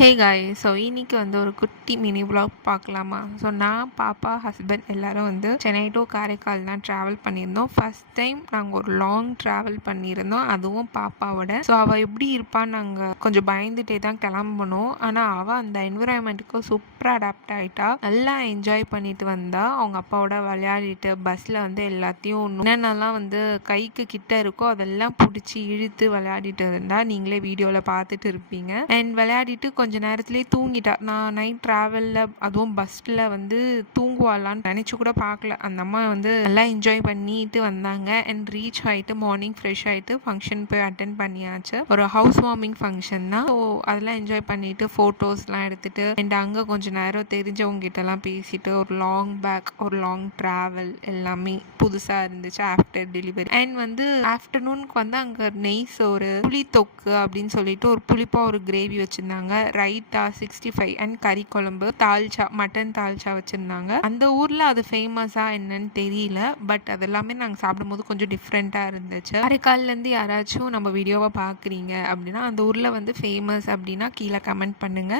Hey guys, so இன்னைக்கு வந்து ஒரு குட்டி மினி vlog பார்க்கலாமா? ஸோ நான், பாப்பா, ஹஸ்பண்ட் எல்லாரும் வந்து சென்னை டு காரைக்கால் தான் ட்ராவல் பண்ணியிருந்தோம். ஃபர்ஸ்ட் டைம் நாங்கள் ஒரு லாங் ட்ராவல் பண்ணியிருந்தோம், அதுவும் பாப்பாவோட. ஸோ அவள் எப்படி இருப்பான்னு நாங்கள் கொஞ்சம் பயந்துட்டே தான் கிளம்பணும். ஆனால் அவள் அந்த என்விரான்மெண்ட்டுக்கு சூப்பராக அடாப்ட் ஆகிட்டா, நல்லா என்ஜாய் பண்ணிட்டு வந்தா. அவங்க அப்பாவோட விளையாடிட்டு பஸ்ஸில் வந்து எல்லாத்தையும் என்னென்னலாம் வந்து கைக்கு கிட்ட இருக்கோ அதெல்லாம் பிடிச்சி இழுத்து விளையாடிட்டு இருந்தா. நீங்களே வீடியோவில் பார்த்துட்டு இருப்பீங்க. அண்ட் விளையாடிட்டு கொஞ்ச நேரத்துலேயே தூங்கிட்டா. நான் நைட் ட்ராவலில் அதுவும் பஸ்ஸில் வந்து தூங்குவாளான்னு நினச்சி கூட பார்க்கல. அந்த அம்மா வந்து நல்லா என்ஜாய் பண்ணிட்டு வந்தாங்க. அண்ட் ரீச் ஆகிட்டு மார்னிங் ஃப்ரெஷ் ஆகிட்டு ஃபங்க்ஷன் போய் அட்டன் பண்ணியாச்சு. ஒரு ஹவுஸ் வார்மிங் ஃபங்க்ஷன் தான். ஸோ அதெல்லாம் என்ஜாய் பண்ணிட்டு ஃபோட்டோஸ்லாம் எடுத்துட்டு அண்ட் அங்கே கொஞ்சம் நேரம் தெரிஞ்சவங்க கிட்டலாம் பேசிட்டு ஒரு லாங் ட்ராவல் எல்லாமே புதுசாக இருந்துச்சு ஆஃப்டர் டெலிவரி. அண்ட் வந்து ஆஃப்டர்நூனுக்கு வந்து அங்கே நெய் சோறு, புளி தொக்கு அப்படின்னு சொல்லிட்டு ஒரு புளிப்பாக ஒரு கிரேவி வச்சுருந்தாங்க, ரைத்தா, 65 அண்ட் கறி குழம்பு, தால்ச்சா, மட்டன் தால்ச்சா வச்சுருந்தாங்க. அந்த ஊரில் அது ஃபேமஸாக என்னன்னு தெரியல, பட் அதெல்லாமே நாங்கள் சாப்பிடும்போது கொஞ்சம் டிஃப்ரெண்ட்டாக இருந்துச்சு. காரைக்கால்லேருந்து யாராச்சும் நம்ம வீடியோவை பார்க்குறீங்க அப்படின்னா அந்த ஊரில் வந்து ஃபேமஸ் அப்படின்னா கீழே கமெண்ட் பண்ணுங்கள்.